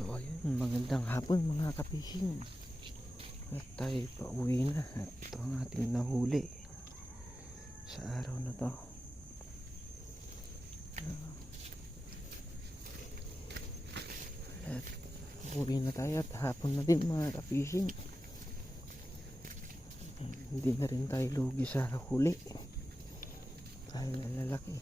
So ayun, magandang hapon mga kapising. At tayo pa uwi na. At ito ang ating nahuli sa araw na to. At uwi na tayo at hapon na din mga kapising. Hindi na rin tayo lugi sa huli dahil lalaki.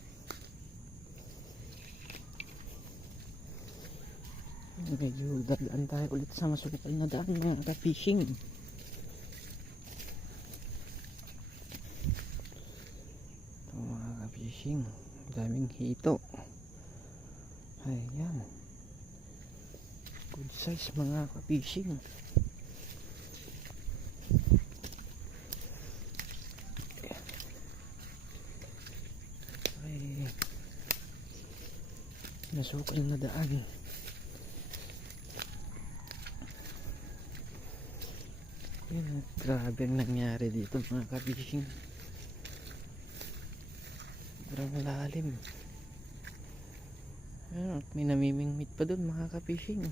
Medyo dadaan tayo ulit sa masukal na daan mga ka-fishing. Ito mga ka-fishing, daming hito. Ayan, good size mga ka-fishing. Ay, nasukal na daan. Yan, grabe ang nangyari dito mga ka-fishing. Sobrang lalim. Ayan, may namimingwit pa dun mga ka-fishing.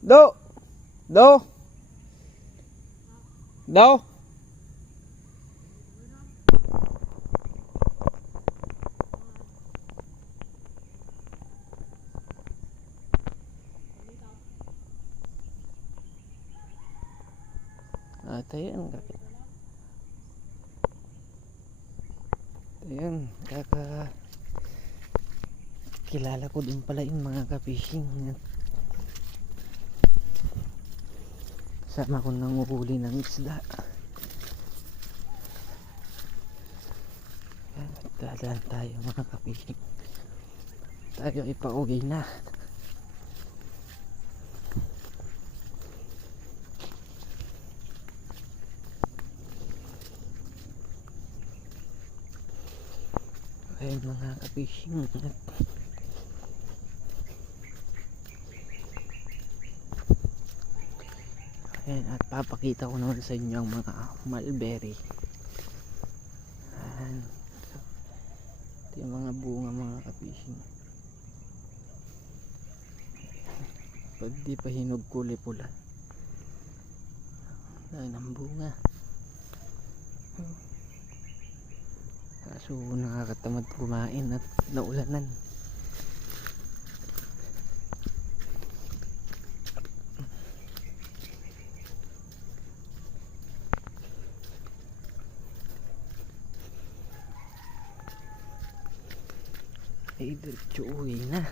Do! Do! Do! At ayan, kilala ko din pala yung mga ka-fishing. Sama ko nang uhuli ng isda. At dadaan tayo mga ka-fishing. Tayo ipauwi na. Ayan mga ka-fishing. Ayan, at papakita ko naman sa inyo ang mga mulberry. Ayan. Ito yung mga bunga mga ka-fishing. Pag di pa hinog kulay pula. Ayan ang bunga. Kaso nakakatamad kumain at naulanan. Ay, diretso uwi na.